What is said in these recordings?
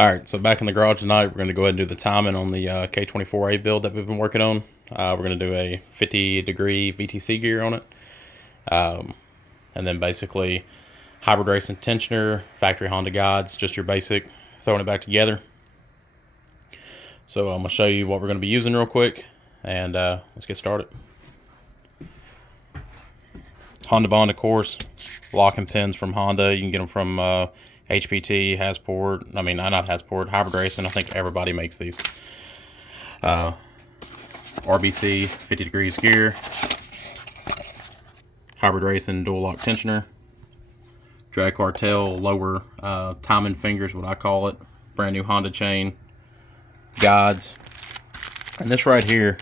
Alright, so back in the garage tonight, we're going to go ahead and do the timing on the K24a build that we've been working on. We're going to do a 50-degree VTC gear on it. And then basically hybrid racing tensioner, factory Honda guides, just your basic, throwing it back together. So I'm going to show you what we're going to be using real quick, and let's get started. Honda Bond, of course, locking pins from Honda. You can get them from HPT, Hasport, I mean, not Hasport, Hybrid Racing. I think everybody makes these. RBC, 50 degrees gear. Hybrid Racing dual lock tensioner. Drag Cartel lower timing fingers, what I call it. Brand new Honda chain. Guides. And this right here,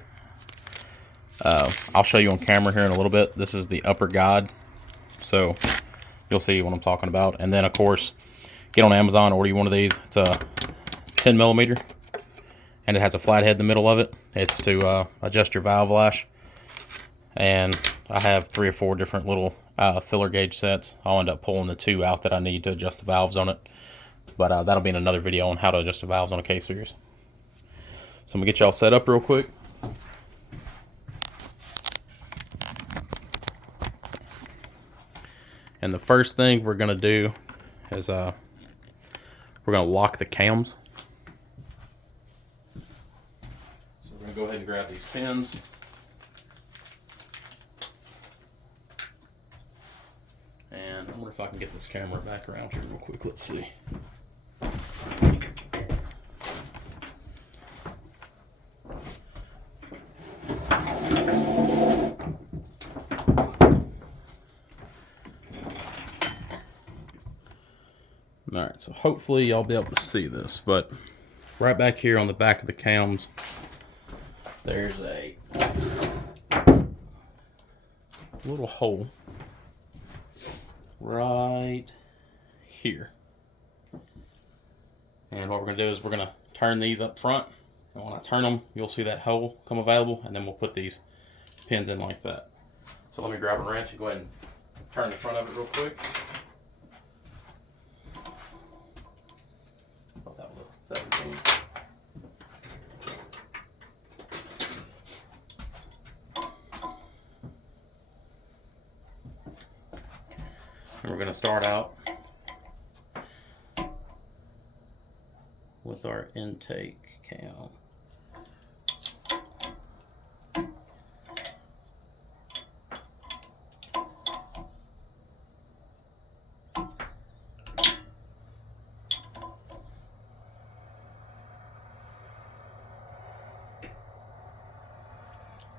I'll show you on camera here in a little bit. This is the upper guide. So you'll see what I'm talking about. And then, of course, get on Amazon, order you one of these. It's a 10 millimeter, and it has a flat head in the middle of it. It's to adjust your valve lash. And I have 3 or 4 different little filler gauge sets. I'll end up pulling the 2 out that I need to adjust the valves on it. But that'll be in another video on how to adjust the valves on a K-Series. So I'm going to get y'all set up real quick. And the first thing we're going to do is we're going to lock the cams. So we're going to go ahead and grab these pins. And I wonder if I can get this camera back around here real quick. Let's see. Alright, so hopefully y'all be able to see this, but right back here on the back of the cams, there's a little hole right here. And what we're going to do is we're going to turn these up front, and when I turn them, you'll see that hole come available, and then we'll put these pins in like that. So let me grab a wrench and go ahead and turn the front of it real quick. That was a 17. And we're going to start out with our intake cam.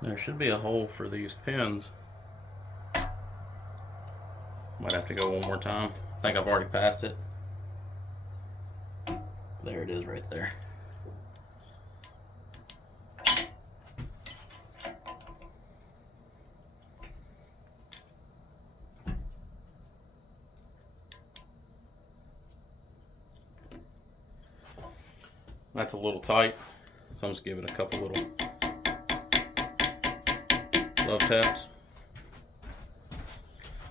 There should be a hole for these pins. Might have to go one more time. I think I've already passed it. There it is right there. That's a little tight, so I'm just giving it a couple little love taps.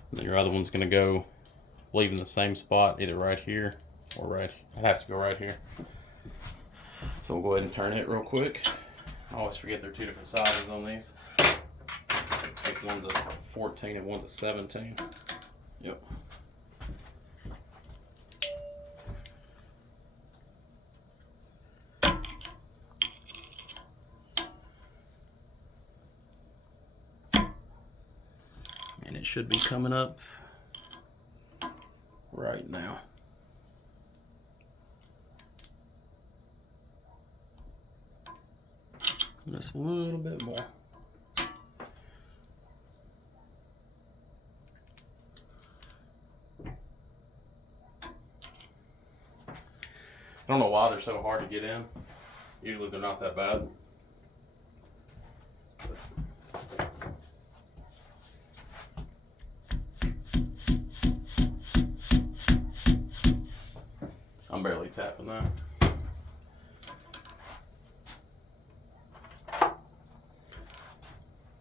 And then your other one's going to go leaving the same spot, either right here or right, it has to go right here. So we'll go ahead and turn it real quick. I always forget there are 2 different sizes on these. I think one's a 14 and one's a 17. Yep. And it should be coming up right now. Just a little bit more. I don't know why they're so hard to get in. Usually they're not that bad. I'm barely tapping that.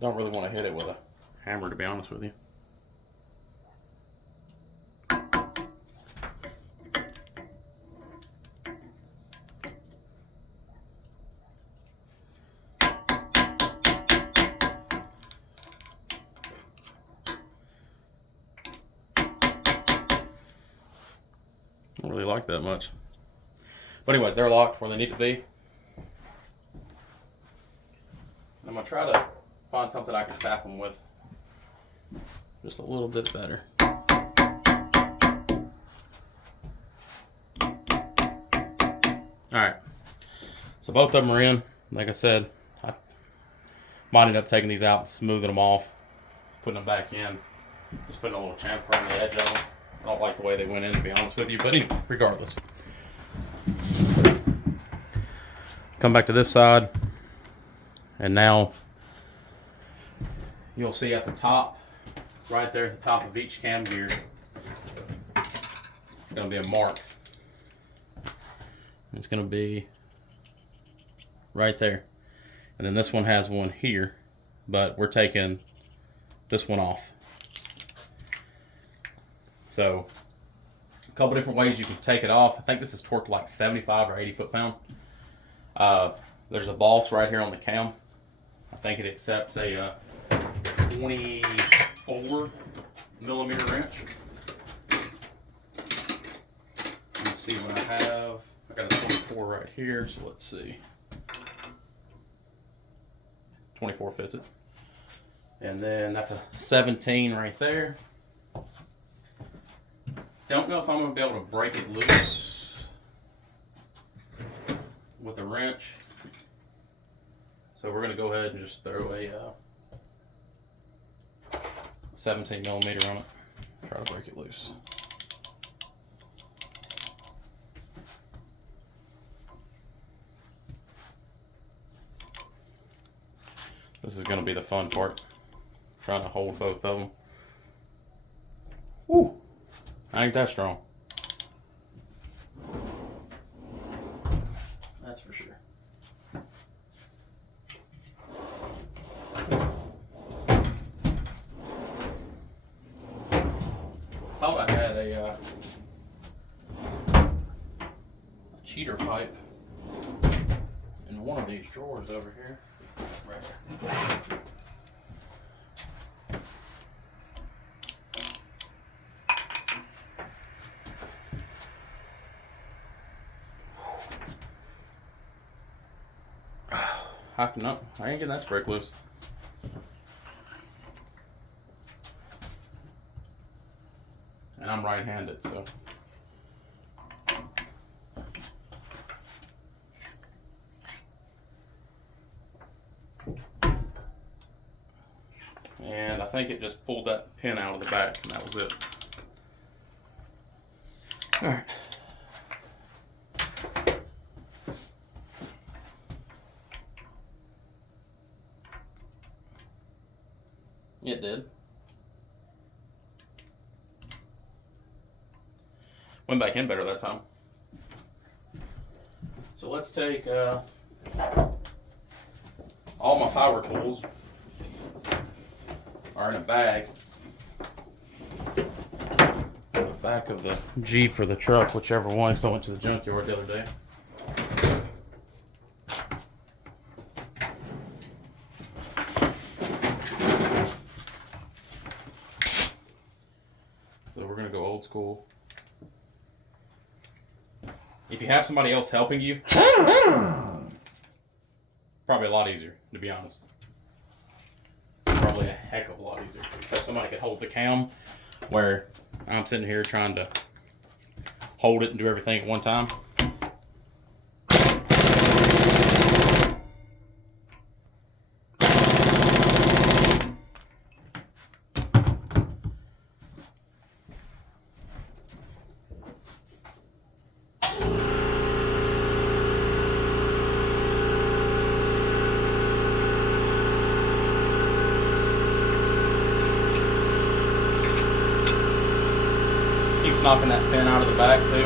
Don't really want to hit it with a hammer, to be honest with you. that much. But anyways, they're locked where they need to be. I'm gonna try to find something I can tap them with just a little bit better. Alright, so both of them are in. Like I said, I might end up taking these out and smoothing them off, putting them back in, just putting a little chamfer on the edge of them. I don't like the way they went in, to be honest with you, but anyway, regardless. Come back to this side, and now you'll see at the top, right there at the top of each cam gear, there's going to be a mark. It's going to be right there. And then this one has one here, but we're taking this one off. So a couple different ways you can take it off. I think this is torqued like 75 or 80 foot-pound. There's a boss right here on the cam. I think it accepts a 24 millimeter wrench. Let's see what I have. I got a 24 right here, so let's see. 24 fits it. And then that's a 17 right there. Don't know if I'm going to be able to break it loose with a wrench. So we're going to go ahead and just throw a 17 millimeter on it. Try to break it loose. This is going to be the fun part. Trying to hold both of them. Woo! I ain't that strong. That's for sure. Thought I had a cheater pipe in one of these drawers over here. Right there. No, I ain't getting that to break loose. And I'm right-handed, so. And I think it just pulled that pin out of the back, and that was it. All right. It did. Went back in better that time. So let's take all my power tools are in a bag. The back of the Jeep or the truck, whichever one. So I went to the junkyard the other day. So we're gonna go old school. If you have somebody else helping you, probably a lot easier, to be honest. Probably a heck of a lot easier. Because somebody could hold the cam where I'm sitting here trying to hold it and do everything at one time. Keeps knocking that pin out of the back too.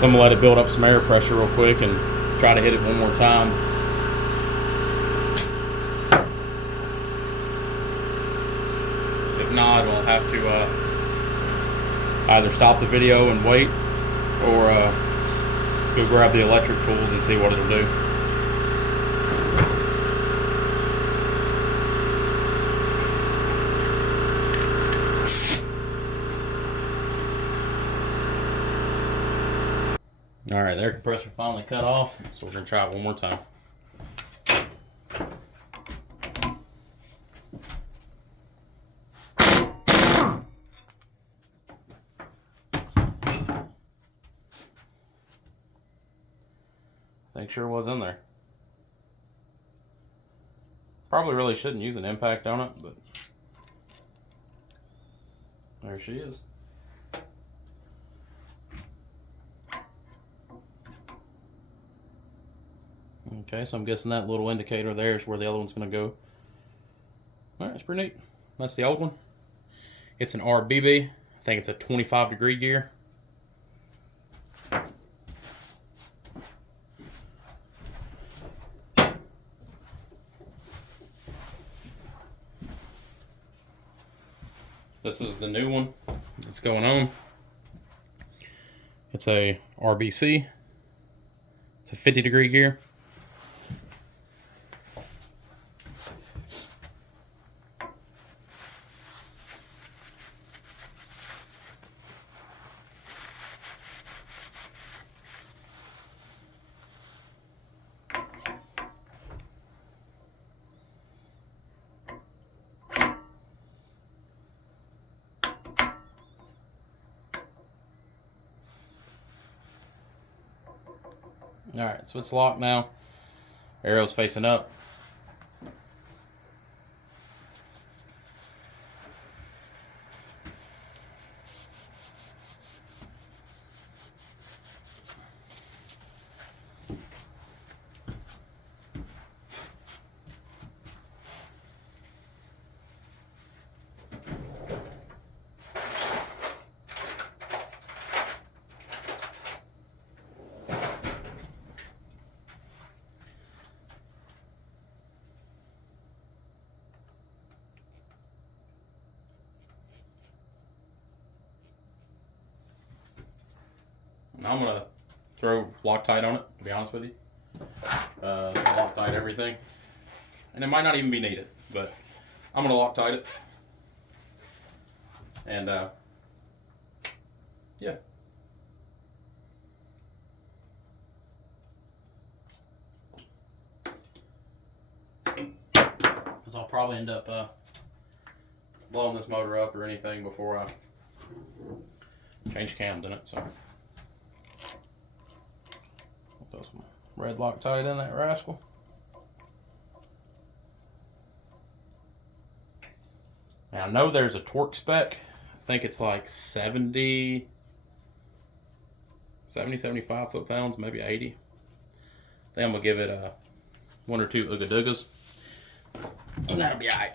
So I'm gonna let it build up some air pressure real quick and try to hit it one more time. If not, we'll have to either stop the video and wait, or go grab the electric tools and see what it'll do. Alright, the air compressor finally cut off, so we're going to try it one more time. I think sure was in there. Probably really shouldn't use an impact on it, but there she is. Okay, so I'm guessing that little indicator there is where the other one's going to go. Alright, that's pretty neat. That's the old one. It's an RBB. I think it's a 25-degree gear. This is the new one that's going on. It's a RBC. It's a 50-degree gear. Alright, so it's locked now. Arrow's facing up. Now I'm going to throw Loctite on it, to be honest with you. Loctite everything. And it might not even be needed, but I'm going to Loctite it. And, yeah. Because I'll probably end up blowing this motor up or anything before I change cams in it, so. Put some red Loctite in that rascal. Now I know there's a torque spec. I think it's like 70, 75 foot-pounds, maybe 80. I think I'm gonna give it a 1 or 2 Ooga Doogas, and that'll be alright.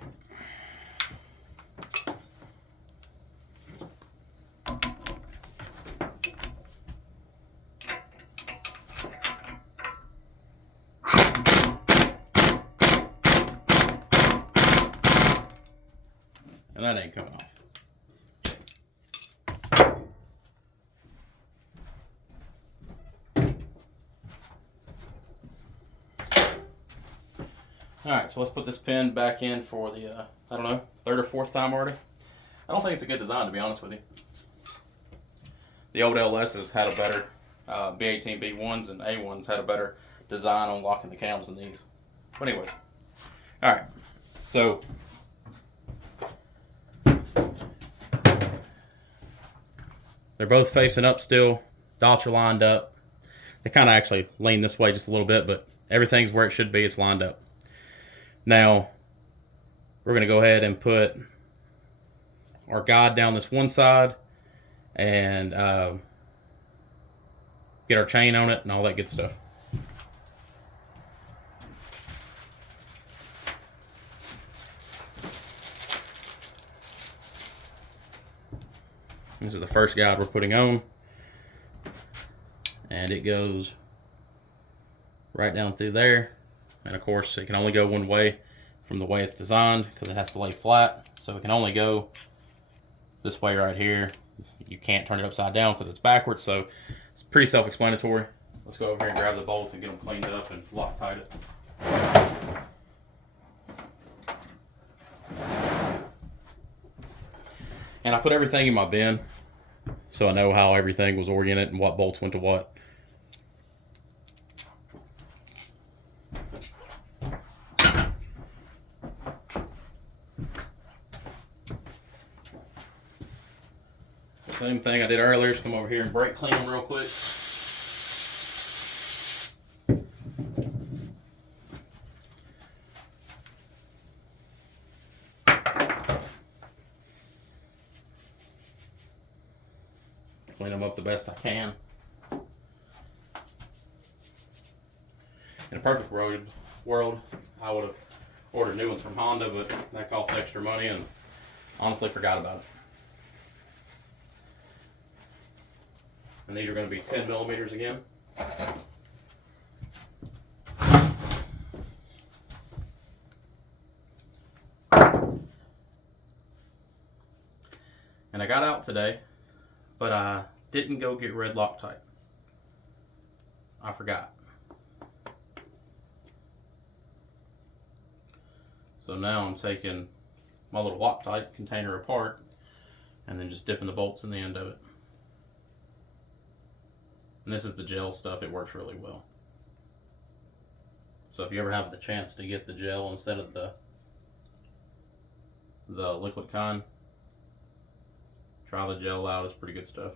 And that ain't coming off. Alright, so let's put this pin back in for the, I don't know, 3rd or 4th time already. I don't think it's a good design, to be honest with you. The old LS's had a better, B18, B1s and A1s had a better design on locking the cams than these. But anyways, alright, so they're both facing up still. Dots are lined up. They kind of actually lean this way just a little bit, but everything's where it should be. It's lined up. Now, we're going to go ahead and put our guide down this one side and get our chain on it and all that good stuff. This is the first guide we're putting on, and it goes right down through there. And of course it can only go one way from the way it's designed because it has to lay flat, so it can only go this way right here. You can't turn it upside down because it's backwards, so it's pretty self-explanatory. let's go over here and grab the bolts and get them cleaned up and Loctite it. And I put everything in my bin, so I know how everything was oriented and what bolts went to what. Same thing I did earlier, just come over here and brake clean them real quick. Clean them up the best I can. In a perfect world, I would have ordered new ones from Honda, but that costs extra money and honestly forgot about it. And these are going to be 10 millimeters again. And I got out today, but I didn't go get red Loctite. I forgot. So now I'm taking my little Loctite container apart and then just dipping the bolts in the end of it. And this is the gel stuff, it works really well. So if you ever have the chance to get the gel instead of the liquid kind, try the gel out, it's pretty good stuff.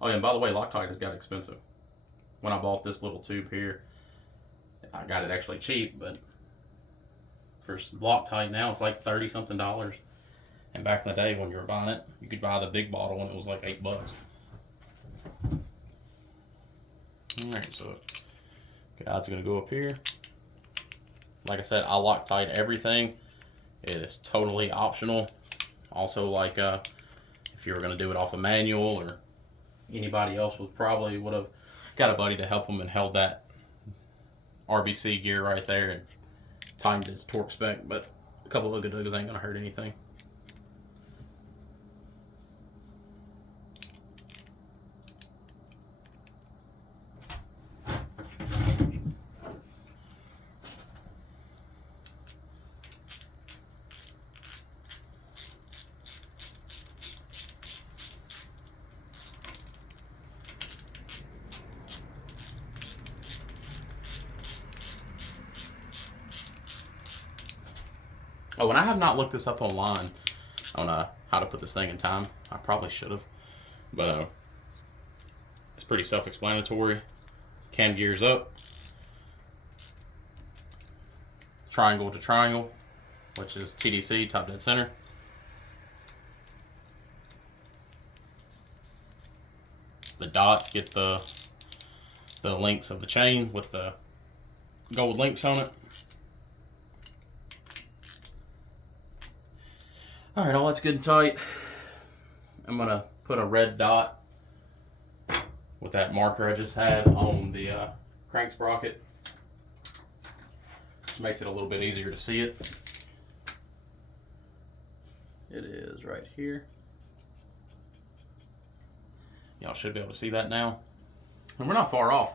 Oh yeah, and by the way, Loctite has got expensive. When I bought this little tube here, I got it actually cheap, but for Loctite now it's like $30 something. And back in the day when you were buying it, you could buy the big bottle and it was like $8. Alright, so God's gonna go up here. Like I said, I Loctite everything. It is totally optional. Also, like if you were gonna do it off a manual, or anybody else would have got a buddy to help them and held that RBC gear right there and timed its torque spec, but a couple of Ooga-Doogas ain't gonna hurt anything. Oh, and I have not looked this up online on how to put this thing in time. I probably should have, but it's pretty self-explanatory. Cam gears up, triangle to triangle, which is TDC, top dead center. The dots get the links of the chain with the gold links on it. Alright, all that's good and tight. I'm going to put a red dot with that marker I just had on the crank sprocket, which makes it a little bit easier to see it. It is right here. Y'all should be able to see that now. And we're not far off.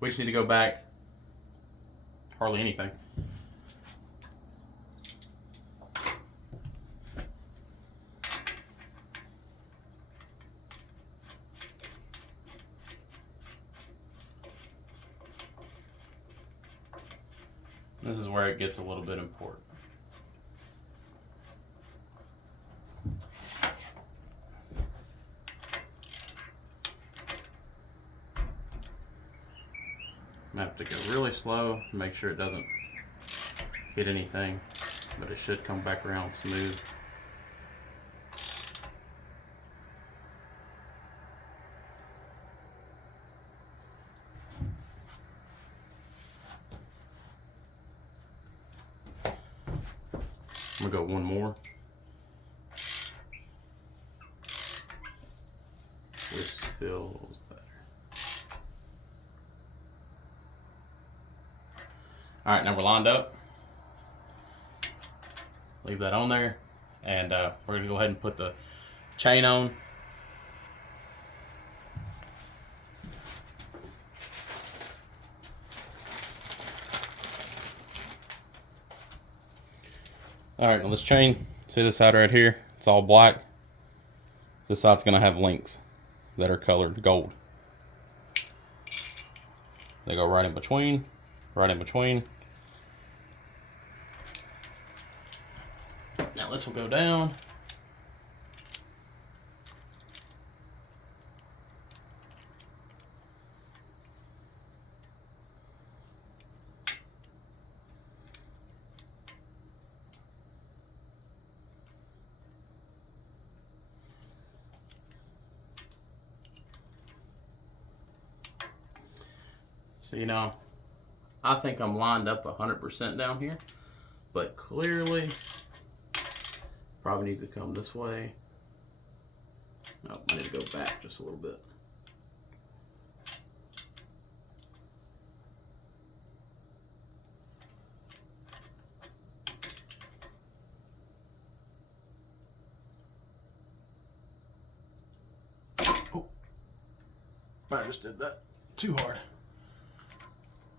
We just need to go back hardly anything. This is where it gets a little bit important. I'm gonna have to go really slow to make sure it doesn't hit anything, but it should come back around smooth. I'm gonna go one more. This feels better. All right, now we're lined up. leave that on there, and we're gonna go ahead and put the chain on. All right, now this chain, see this side right here? It's all black. This side's gonna have links that are colored gold. They go right in between, right in between. Now this will go down. So, you know, I think I'm lined up 100% down here, but clearly probably needs to come this way. No, I need to go back just a little bit. Oh, I just did that too hard.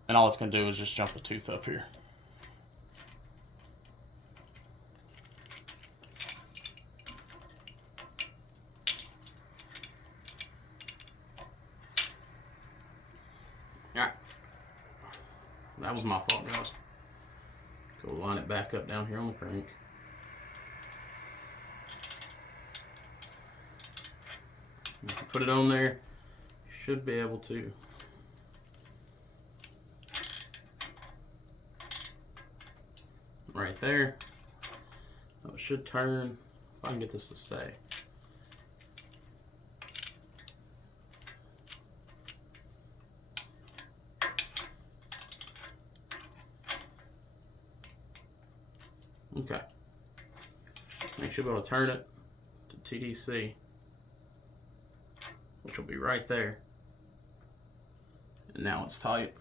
And all it's going to do is just jump a tooth up here. Alright. That was my fault, guys. Go line it back up down here on the crank. If you put it on there, you should be able to. Right there. Oh, it should turn. If I can get this to stay. Okay. Make sure you're able to turn it to TDC, which will be right there. And now it's tight.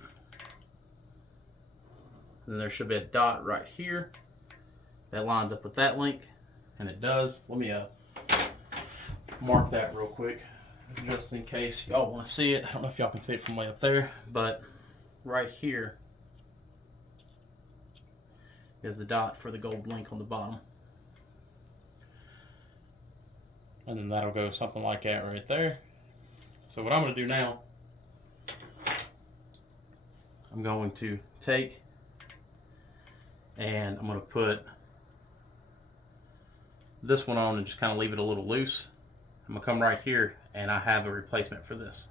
And there should be a dot right here that lines up with that link, and it does. Let me mark that real quick, just in case y'all want to see it. I don't know if y'all can see it from way up there, but right here is the dot for the gold link on the bottom. And then that'll go something like that right there. So what I'm going to do now, I'm going to take and I'm going to put this one on and just kind of leave it a little loose. I'm going to come right here and I have a replacement for this.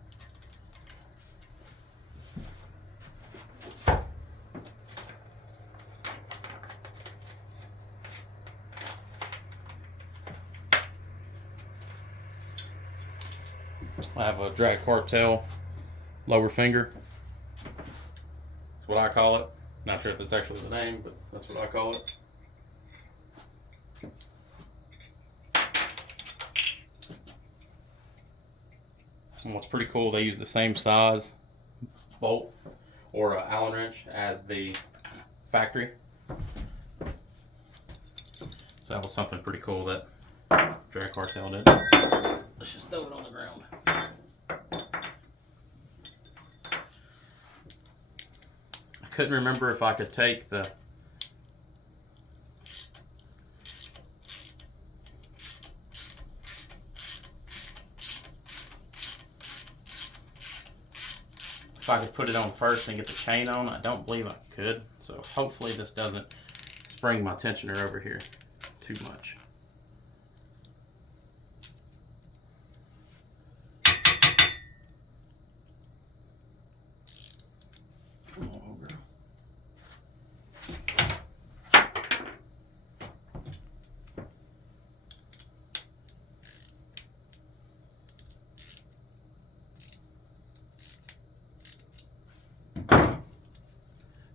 I have a drag cartel lower finger. That's what I call it. Not sure if that's actually the name, but that's what I call it. And what's pretty cool, they use the same size bolt or Allen wrench as the factory. So that was something pretty cool that drag cartel did. Let's just throw it on the ground. I couldn't remember if I could take the put it on first and get the chain on. I don't believe I could, so hopefully this doesn't spring my tensioner over here too much.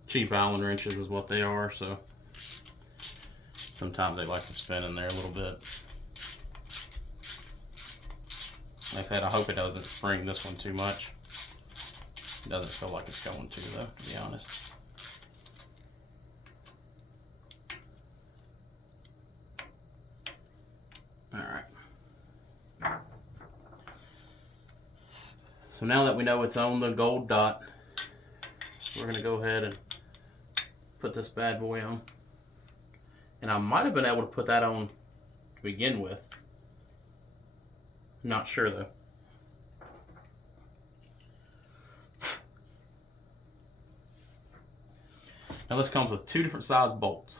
Cheap Allen wrenches is what they are, so sometimes they like to spin in there a little bit. Like I said, I hope it doesn't spring this one too much. It doesn't feel like it's going to, though, to be honest. So now that we know it's on the gold dot, we're going to go ahead and put this bad boy on. And I might have been able to put that on to begin with. Not sure though. Now this comes with 2 different size bolts.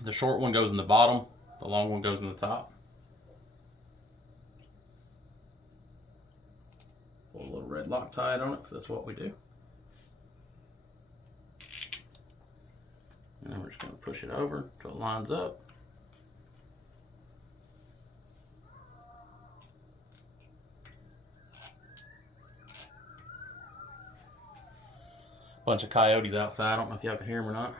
The short one goes in the bottom, the long one goes in the top. Put a little red Loctite on it because that's what we do. And we're just going to push it over until it lines up. Bunch of coyotes outside. I don't know if y'all can hear them or not.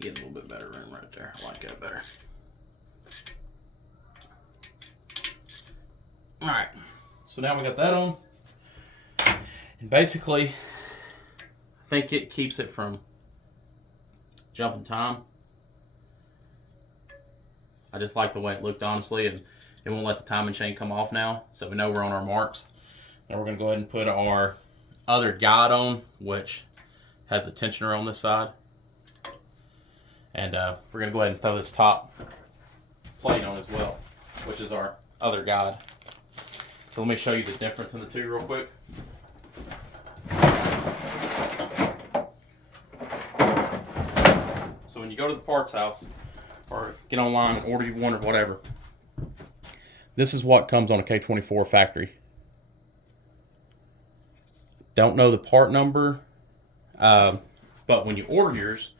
Get a little bit better room right there. I like that better. Alright, so now we got that on. And basically, I think it keeps it from jumping time. I just like the way it looked, honestly, and it won't let the timing chain come off now. So we know we're on our marks. Now we're going to go ahead and put our other guide on, which has the tensioner on this side. And we're going to go ahead and throw this top plate on as well, which is our other guide. So let me show you the difference in the two real quick. So when you go to the parts house or get online and order you one or whatever, this is what comes on a K24 factory. Don't know the part number, but when you order yours,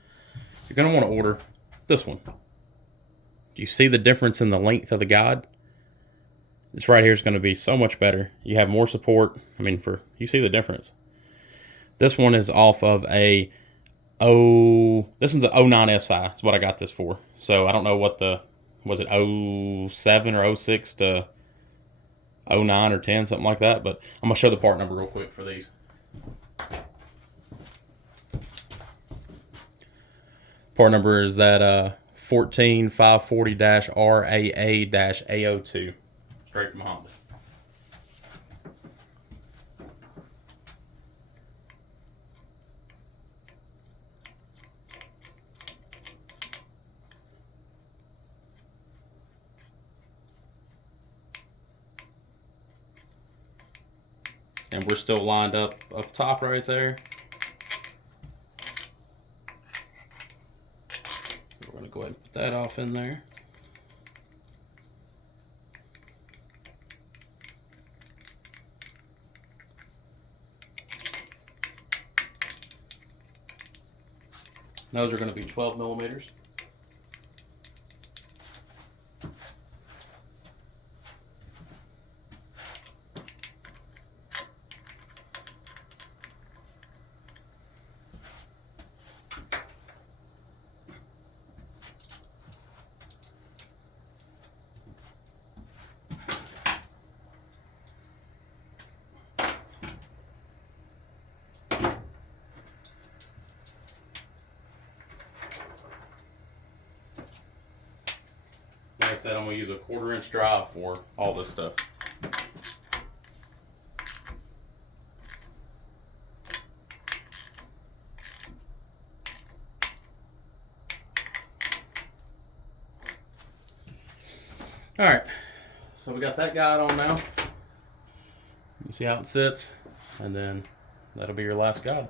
you're going to want to order this one. Do you see the difference in the length of the guide? This right here is going to be so much better. You have more support. I mean, you see the difference. This one is off of this one's an 09 SI. That's what I got this for. So I don't know what was it 07 or 06 to 09 or 10, something like that. But I'm going to show the part number real quick for these. Part number is that 14540-RAA-A02. Straight from Honda. And we're still lined up top right there. We're going to go ahead and put that off in there. Those are going to be 12 millimeters. Like I said, I'm going to use a 1/4 inch drive for all this stuff. All right, so we got that guide on now. You see how it sits, and then that'll be your last guide.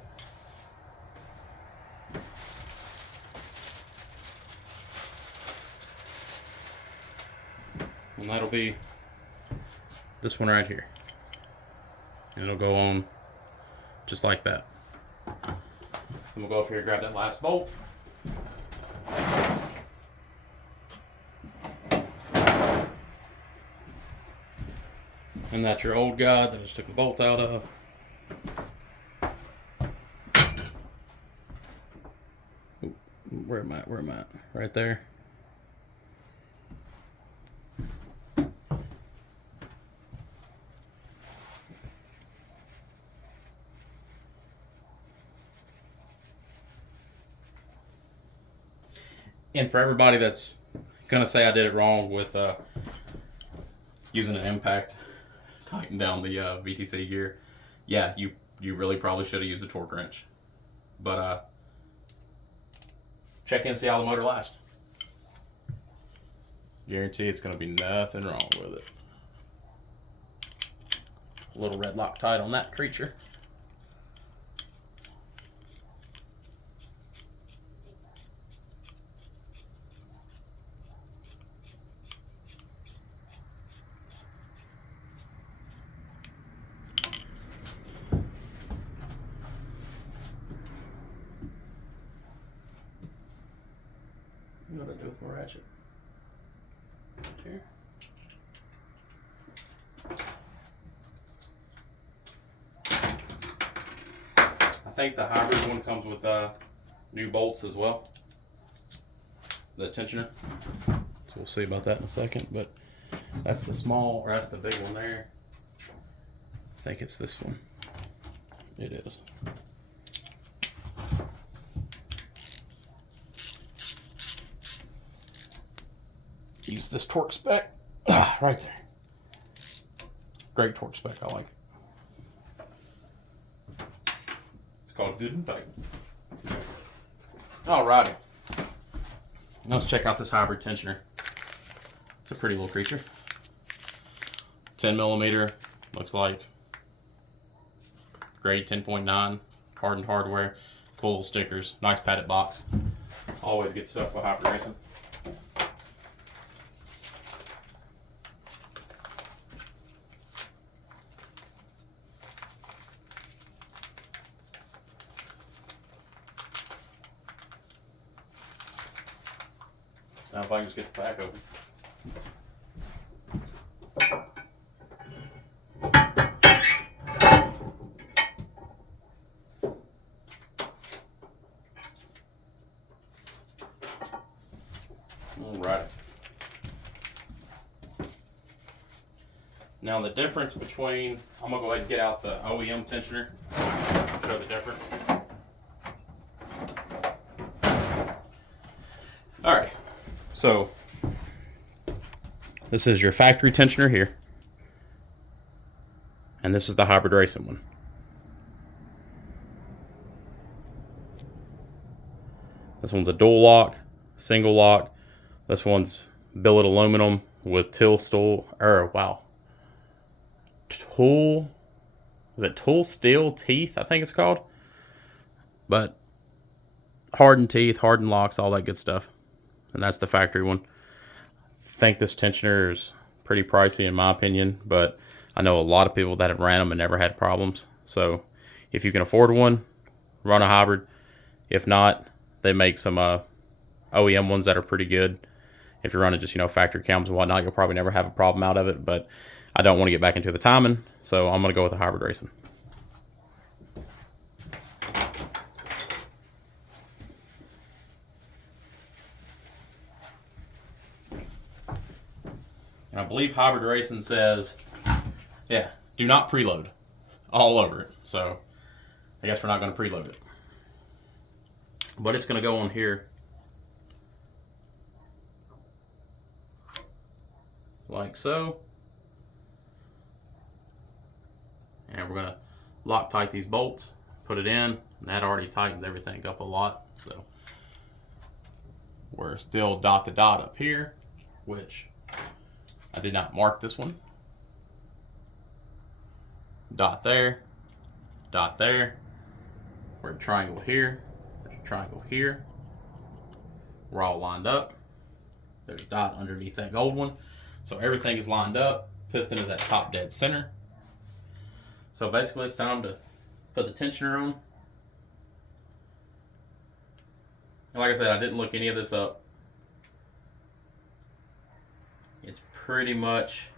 And that'll be this one right here. And it'll go on just like that. And we'll go up here and grab that last bolt. And that's your old guide that I just took the bolt out of. Ooh, where am I? Where am I? Right there. And for everybody that's gonna say I did it wrong with using an impact, tighten down the VTC gear, yeah, you really probably should have used a torque wrench. But check in and see how the motor lasts. Guarantee it's gonna be nothing wrong with it. A little red Loctite on that creature. What do I do with my ratchet? Here. I think the hybrid one comes with new bolts as well. The tensioner. So we'll see about that in a second. But that's the small, or that's the big one there. I think it's this one. It is. Use this torque spec right there. Great torque spec, I like it. It's called Good and Tight. Alrighty. Now let's check out this hybrid tensioner. It's a pretty little creature. 10mm, looks like. Grade 10.9, hardened hardware, cool little stickers, nice padded box. Always get stuff with hybrid racing. Now if I can just get the pack open. Alright. Now the difference between, I'm going to go ahead and get out the OEM tensioner, show the difference. Alright. So, this is your factory tensioner here, and this is the hybrid racing one. This one's a dual lock, single lock. This one's billet aluminum with tool steel steel teeth, I think it's called. But hardened teeth, hardened locks, all that good stuff. And that's the factory one. I think this tensioner is pretty pricey in my opinion, but I know a lot of people that have ran them and never had problems. So if you can afford one, run a hybrid. If not, they make some OEM ones that are pretty good. If you're running just, factory cams and whatnot, you'll probably never have a problem out of it, but I don't want to get back into the timing, so I'm going to go with the hybrid racing. And I believe hybrid racing says, yeah, do not preload all over it. So I guess we're not going to preload it. But it's going to go on here like so. And we're going to Loctite these bolts, put it in, and that already tightens everything up a lot. So we're still dot to dot up here, which I did not mark this one. Dot there, dot there. We're a triangle here, there's a triangle here. We're all lined up. There's a dot underneath that gold one. So everything is lined up. Piston is at top dead center. So basically it's time to put the tensioner on. And like I said, I didn't look any of this up. It's pretty much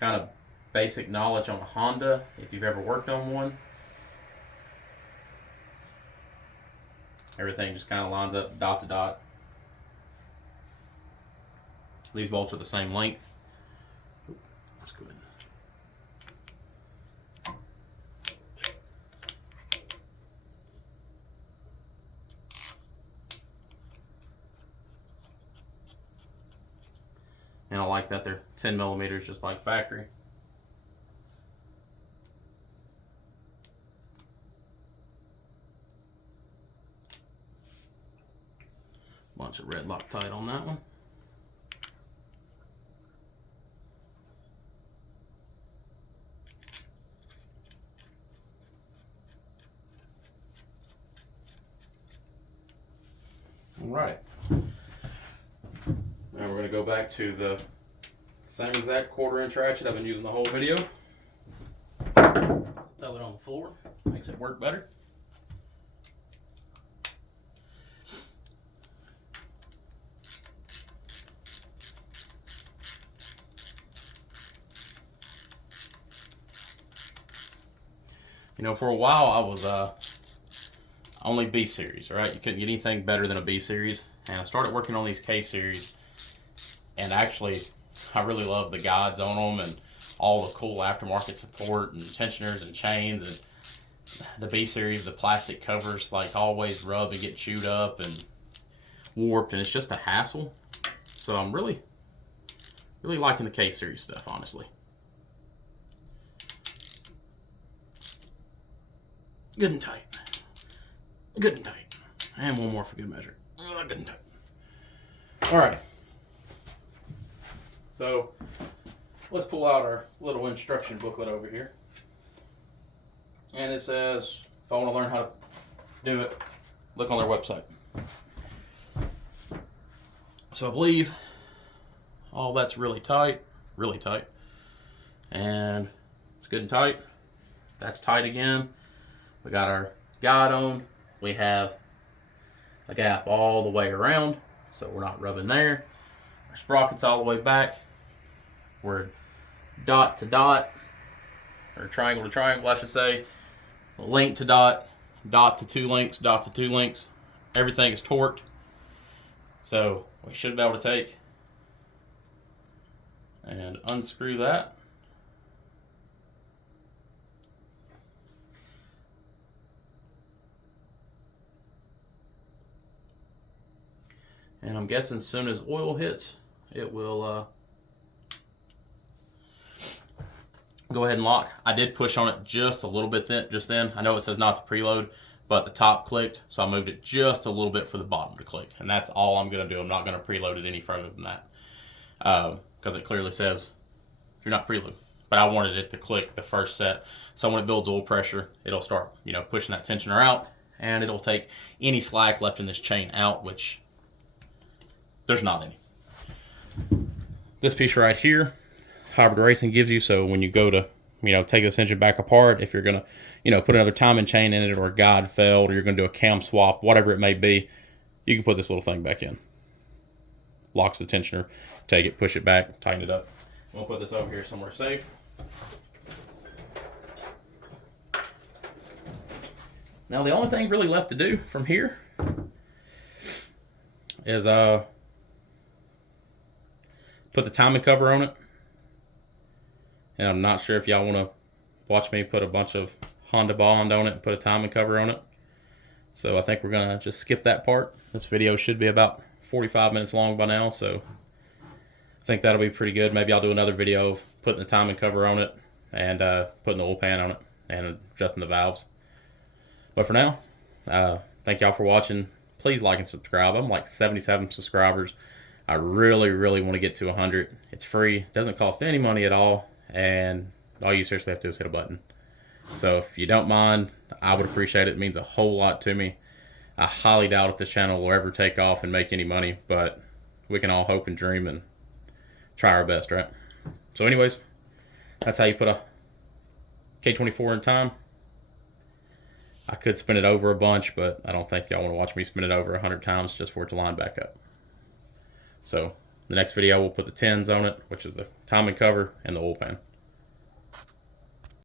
kind of basic knowledge on a Honda if you've ever worked on one. Everything just kind of lines up dot to dot. These bolts are the same length. Let's go ahead. And I like that they're 10 millimeters just like factory. Bunch of red Loctite on that one. Alright. Now we're going to go back to the same exact 1/4 inch ratchet I've been using the whole video. Throw it on the floor, makes it work better. You know, for a while I was only B series, right? You couldn't get anything better than a B series. And I started working on these K series, and actually I really love the guides on them and all the cool aftermarket support and tensioners and chains. And the B series, the plastic covers like always rub and get chewed up and warped, and it's just a hassle. So I'm really liking the K series stuff, honestly. Good and tight. Good and tight. And one more for good measure. Good and tight. Alright. So let's pull out our little instruction booklet over here. And it says, if I want to learn how to do it, look on their website. So I believe all that's really tight. And it's good and tight. That's tight again. We got our guide on. We have a gap all the way around, so we're not rubbing there. Our sprocket's all the way back. We're dot to dot, or triangle to triangle, I should say. Link to dot, dot to two links, dot to two links. Everything is torqued. So we should be able to take and unscrew that. And I'm guessing as soon as oil hits, it will go ahead and lock. I did push on it just a little bit just then. I know it says not to preload, but the top clicked, so I moved it just a little bit for the bottom to click. And that's all I'm going to do. I'm not going to preload it any further than that, because it clearly says you're not preload. But I wanted it to click the first set, so when it builds oil pressure, it'll start, you know, pushing that tensioner out, and it'll take any slack left in this chain out, which there's not any. This piece right here, Hybrid Racing gives you, so when you go to, you know, take this engine back apart, if you're gonna, you know, put another timing chain in it, or a guide failed, or you're gonna do a cam swap, whatever it may be, you can put this little thing back in. Locks the tensioner, take it, push it back, tighten it up. We'll put this over here somewhere safe. Now the only thing really left to do from here is put the timing cover on it. And I'm not sure if y'all want to watch me put a bunch of Honda Bond on it and put a timing cover on it. So I think we're going to just skip that part. This video should be about 45 minutes long by now, so I think that'll be pretty good. Maybe I'll do another video of putting the timing cover on it and putting the oil pan on it and adjusting the valves. But for now, thank y'all for watching. Please like and subscribe. I'm like 77 subscribers. I really, really want to get to 100. It's free, doesn't cost any money at all, and all you seriously have to do is hit a button. So if you don't mind, I would appreciate it. It means a whole lot to me. I highly doubt if this channel will ever take off and make any money, but we can all hope and dream and try our best, right? So anyways, that's how you put a K24 in time. I could spin it over a bunch, but I don't think y'all want to watch me spin it over 100 times just for it to line back up. So the next video, we'll put the 10s on it, which is the timing cover and the oil pan.